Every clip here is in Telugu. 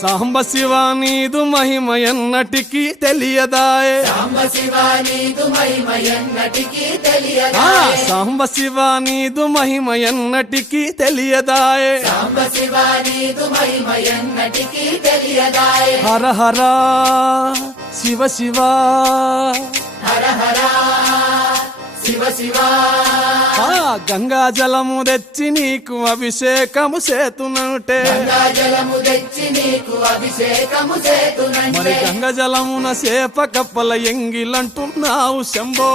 సాంబ శివ నీదు మహిమయన్నటికి తెలియదాయే. సాంబ శివ నీదు మహిమయన్నటికి తెలియదా సాంబ శివ నీదు మహిమయన్నటికి తెలియదాయే. సాంబ శివ నీదు మహిమయన్నటికి తెలియదాయే. హర హరా. శివ శివ. హర హర శివ శివ గంగా జలము తెచ్చి నీకు అభిషేకము చేతునంటే జలము తెచ్చి నీకు అభిషేకము మరి గంగ జలమున సేప కప్పల ఎంగిలంటున్నావు శంభో.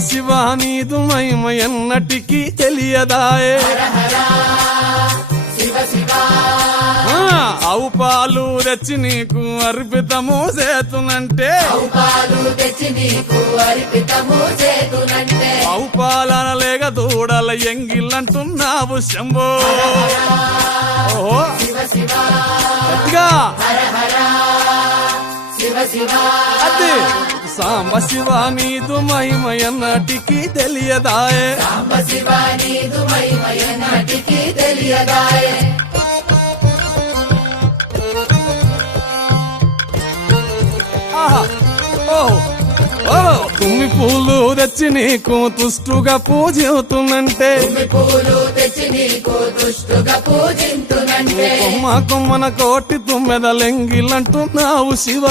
శివ నీదు మహిమ ఎన్నటికి తెలియదాయే ఆవు పాలు తెచ్చి నీకు అర్పితము చేతునంటే. ఆవు పాలన లేక దూడల ఎంగిలంటున్నావు శంభో. ఓహో అదే సాంబ శివ నీదు మహిమ ఎన్నటికి తెలియదాయే. సాంబ శివ నీదు మహిమ ఎన్నటికీ తెలియదాయే. తుమ్మి పూలు తెచ్చి నీకు తుష్టుగా పూజవుతున్నంటే తుమ్మి పూలు తెచ్చి నీకు దుష్టుగా పూజింతునంటే కొమ్మ కొమ్మన కోటి తుమ్మెదలెంగిలంటున్నావు శివ.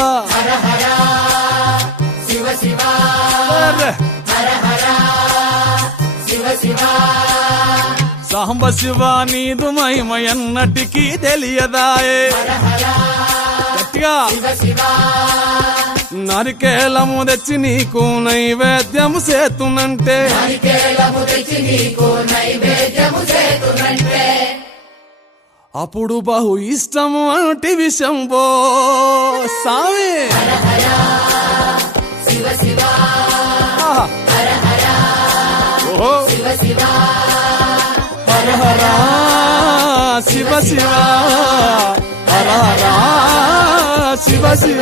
సాంబ శివ నీదు మహిమ ఎన్నటికి తెలియదాయే. గట్టిగా. నరికేలము తెచ్చి నీకు నైవేద్యము చేతునంటే. నారికేళము తెచ్చి నీకు నైవేద్యము అప్పుడు బహు ఇష్టము అంటే విషంబో. సామి. శివ శివ శివ శివ. హర హర శివ శివ.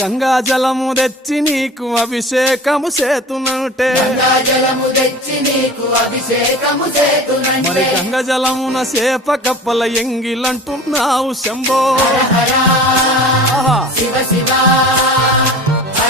గంగా జలము తెచ్చి నీకు అభిషేకము చేతునంటే. జలము తెచ్చి నీకు అభిషేకము మరి గంగ జలమున సేప కప్పల ఎంగిలంటున్నావు శంభో. శివ శివా